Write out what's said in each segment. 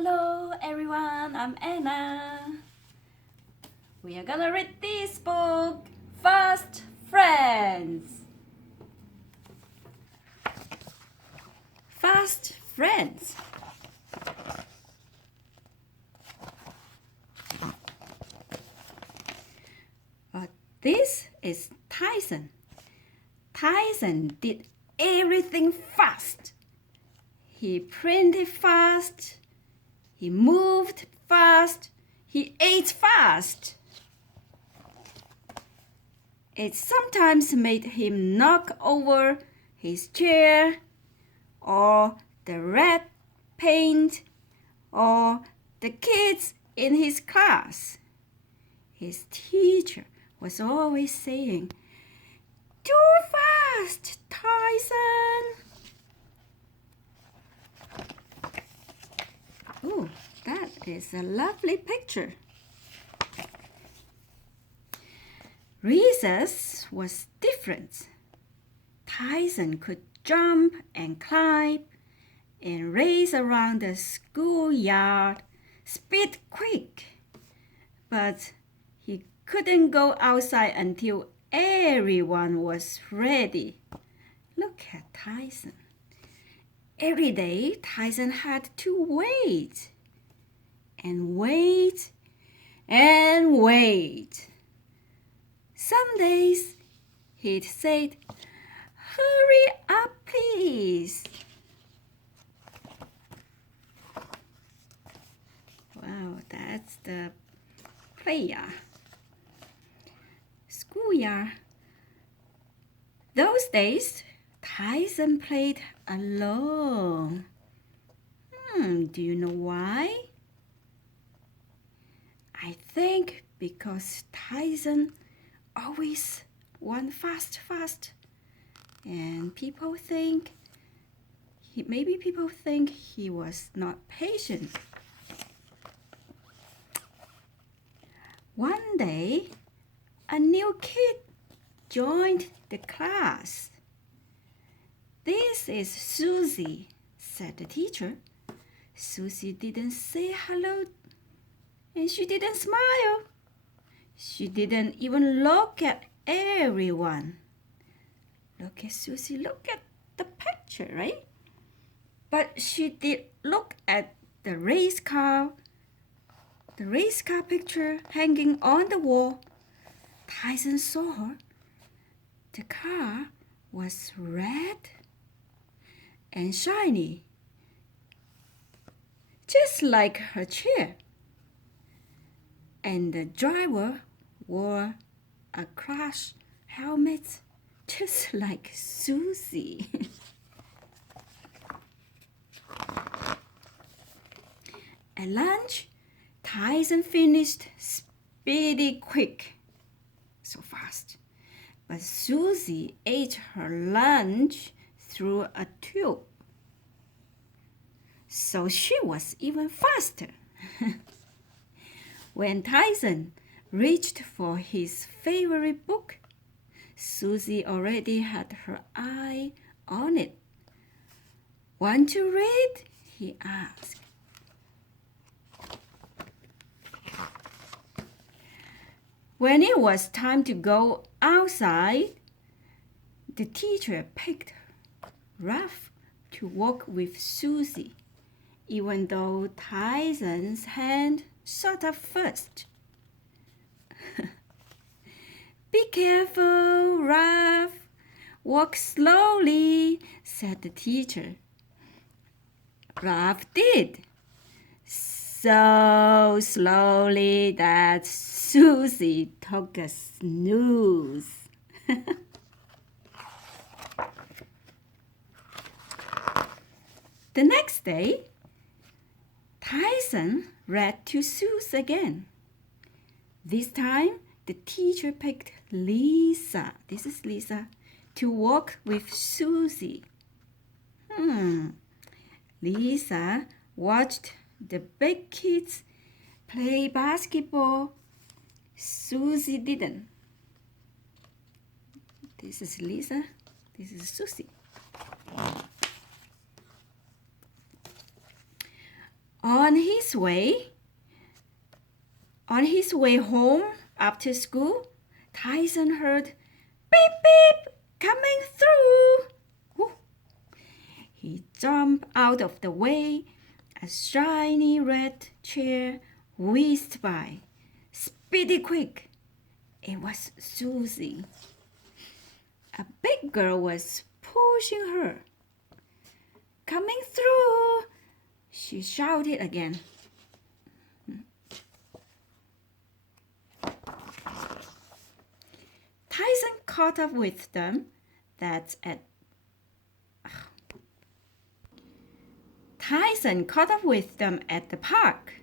Hello everyone, I'm Anna. We are gonna read this book, Fast Friends. Fast Friends. This is Tyson. Tyson did everything fast. He printed fast. He moved fast. He ate fast. It sometimes made him knock over his chair, or the red paint, or the kids in his class. His teacher was always saying, "Too fast, Tyson." Oh, that is a lovely picture. Recess was different. Tyson could jump and climb and race around the schoolyard, speed quick. But he couldn't go outside until everyone was ready. Look at Tyson. Every day, Tyson had to wait and wait and wait. Some days, he'd say, "Hurry up, please." Wow, that's the play-yard. Schoolyard. Those days, Tyson played alone. Do you know why? I think because Tyson always went fast. And maybe people think he was not patient. One day, a new kid joined the class. "This is Susie," said the teacher. Susie didn't say hello, and she didn't smile. She didn't even look at everyone. Look at Susie, look at the picture, right? But she did look at the race car picture hanging on the wall. Tyson saw her. The car was red and shiny, just like her chair. And the driver wore a crash helmet, just like Susie. At lunch, Tyson finished speedy quick, so fast. But Susie ate her lunch through a tube, so she was even faster. When Tyson reached for his favorite book, Susie already had her eye on it. "Want to read?" he asked. When it was time to go outside, the teacher picked Ralph to walk with Susie, even though Tyson's hand shot up first. "Be careful, Ralph. Walk slowly," said the teacher. Ralph did. So slowly that Susie took a snooze. The next day, Tyson read to Susie again. This time, the teacher picked Lisa, this is Lisa, to walk with Susie. Lisa watched the big kids play basketball. Susie didn't. This is Lisa. This is Susie. On his way home after school, Tyson heard beep beep coming through. Woo. He jumped out of the way. A shiny red chair whizzed by. Speedy quick. It was Susie. A big girl was pushing her. Coming through, she shouted again. Tyson caught up with them at the park.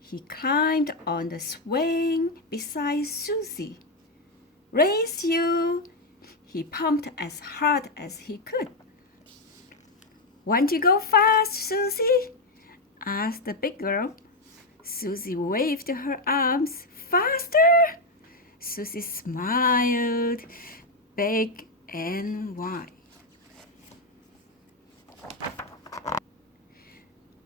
He climbed on the swing beside Susie. Race you! He pumped as hard as he could. Want to go fast, Susie? Asked the big girl. Susie waved her arms. Faster? Susie smiled, big and wide.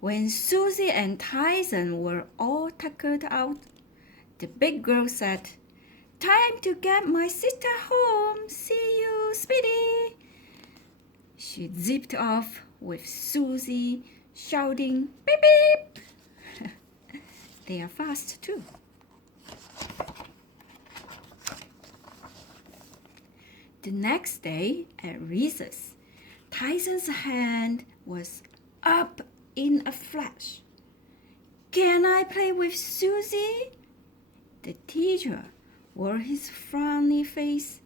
When Susie and Tyson were all tuckered out, the big girl said, Time to get my sister home. See you, Speedy. She zipped off with Susie shouting, beep beep. They are fast too. The next day at recess, Tyson's hand was up in a flash. Can I play with Susie? The teacher wore his frowny face.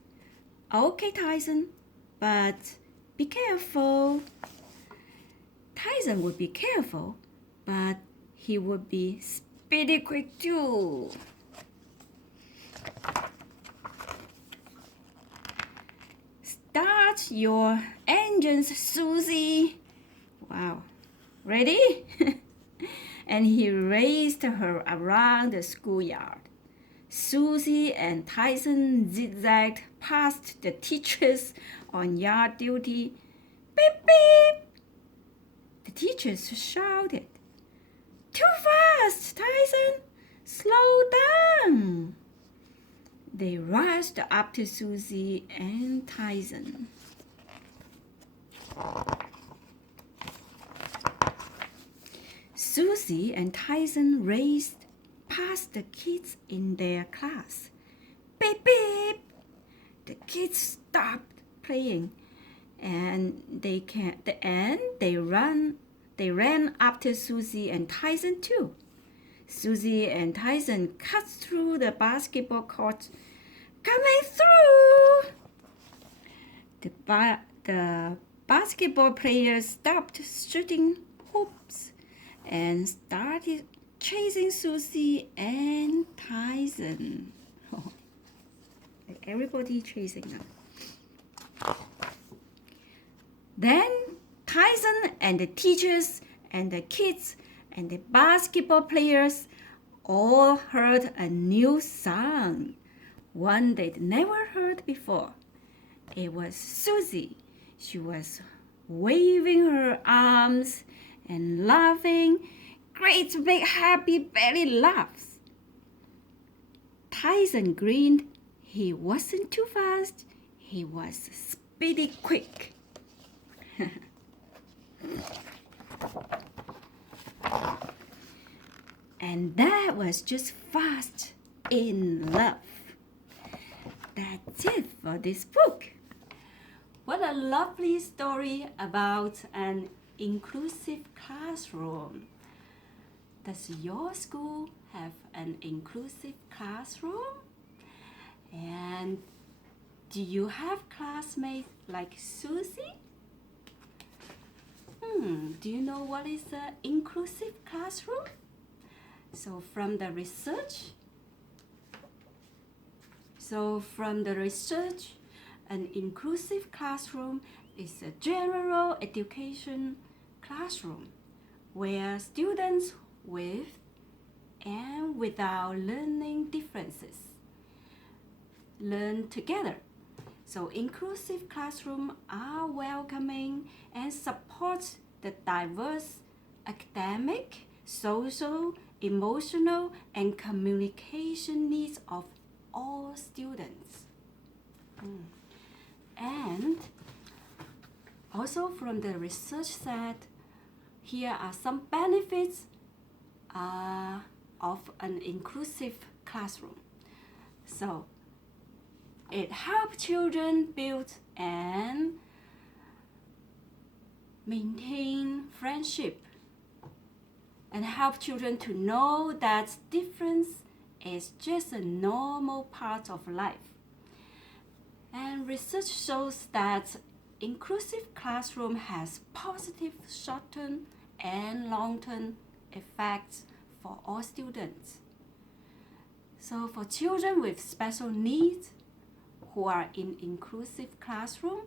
Okay, Tyson, but be careful. Tyson would be careful, but he would be speedy quick too. Start your engines, Susie. Wow. Ready? And he raced her around the schoolyard. Susie and Tyson zigzagged past the teachers on yard duty. Beep, beep! The teachers shouted, Too fast, Tyson! Slow down! They rushed up to Susie and Tyson. Susie and Tyson raced past the kids in their class. Beep, beep! The kids stopped playing and they ran after Susie and Tyson too. Susie and Tyson cut through the basketball court. Coming through! The basketball players stopped shooting hoops and started chasing Susie and Tyson. Everybody chasing them. Then Tyson and the teachers and the kids and the basketball players all heard a new sound, one they'd never heard before. It was Susie. She was waving her arms and laughing great big happy belly laughs. Tyson grinned. He wasn't too fast. He was speedy quick. And that was just Fast in Love. That's it for this book. What a lovely story about an inclusive classroom. Does your school have an inclusive classroom? And do you have classmates like Susie? Do you know what is an inclusive classroom? So from the research, an inclusive classroom is a general education classroom where students with and without learning differences learn together. So inclusive classrooms are welcoming and support the diverse academic, social, emotional, and communication needs of all students. And also from the research that here are some benefits of an inclusive classroom. So it helps children build and maintain friendship and help children to know that difference is just a normal part of life. And research shows that inclusive classroom has positive short-term and long-term effects for all students. So for children with special needs who are in inclusive classroom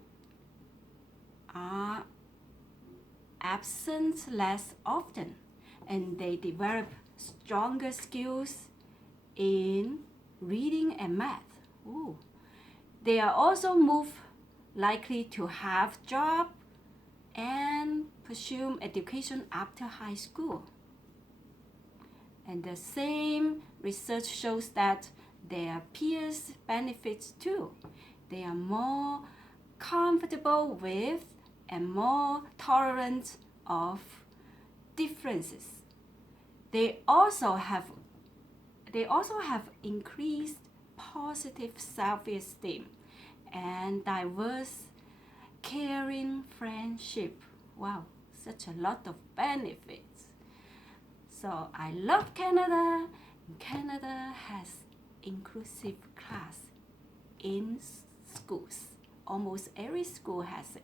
are absent less often, and they develop stronger skills in reading and math. Ooh. They are also more likely to have job and pursue education after high school. And the same research shows that their peers benefit too. They are more comfortable with and more tolerant of differences. They also have increased positive self-esteem and diverse, caring friendship. Wow, such a lot of benefits. So I love Canada. Canada has inclusive class in schools. Almost every school has it.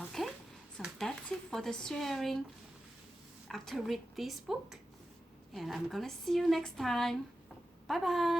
Okay, so that's it for the sharing after read this book. And I'm gonna see you next time. Bye bye.